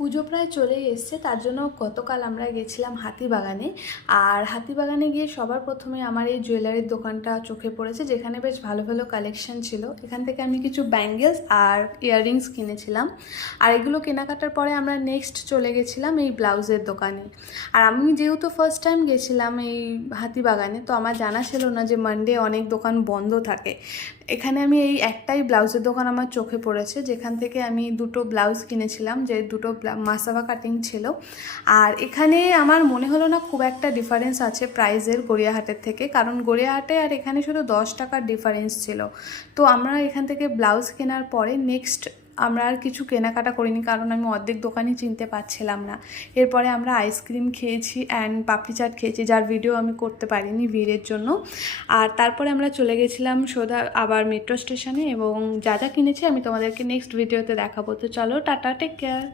পুজো প্রায় চলেই এসছে, তার জন্য গতকাল আমরা গেছিলাম হাতিবাগানে। আর হাতিবাগানে গিয়ে সবার প্রথমে আমার এই জুয়েলারির দোকানটা চোখে পড়েছে, যেখানে বেশ ভালো ভালো কালেকশন ছিল। এখান থেকে আমি কিছু ব্যাঙ্গেলস আর ইয়াররিংস কিনেছিলাম। আর এগুলো কেনাকাটার পরে আমরা নেক্সট চলে গেছিলাম এই ব্লাউজের দোকানে। আর আমি যেহেতু ফার্স্ট টাইম গেছিলাম এই হাতিবাগানে, তো আমার জানা ছিল না যে মানডে অনেক দোকান বন্ধ থাকে। এখানে আমি এই একটাই ব্লাউজের দোকান আমার চোখে পড়েছে, যেখান থেকে আমি দুটো ব্লাউজ কিনেছিলাম, যে দুটো মাসাবা কাটিং ছিল। আর এখানে আমার মনে হলো না খুব একটা ডিফারেন্স আছে প্রাইসের গড়িয়াহাটের থেকে, কারণ গড়িয়াহাটে আর এখানে শুধু 10 টাকার ডিফারেন্স ছিল। তো আমরা এখান থেকে ব্লাউজ কেনার পরে নেক্সট আমরা আর কিছু কেনাকাটা করিনি, কারণ আমি অর্ধেক দোকানই চিনতে পারছিলাম না। এরপরে আমরা আইসক্রিম খেয়েছি অ্যান্ড পাপড়ি চাট খেয়েছি, যার ভিডিও আমি করতে পারিনি ভিড়ের জন্য। আর তারপরে আমরা চলে গেছিলাম সোজা আবার মেট্রো স্টেশনে, এবং যা যা কিনেছি আমি তোমাদেরকে নেক্সট ভিডিওতে দেখাবো। তো চলো, টাটা, টেক কেয়ার।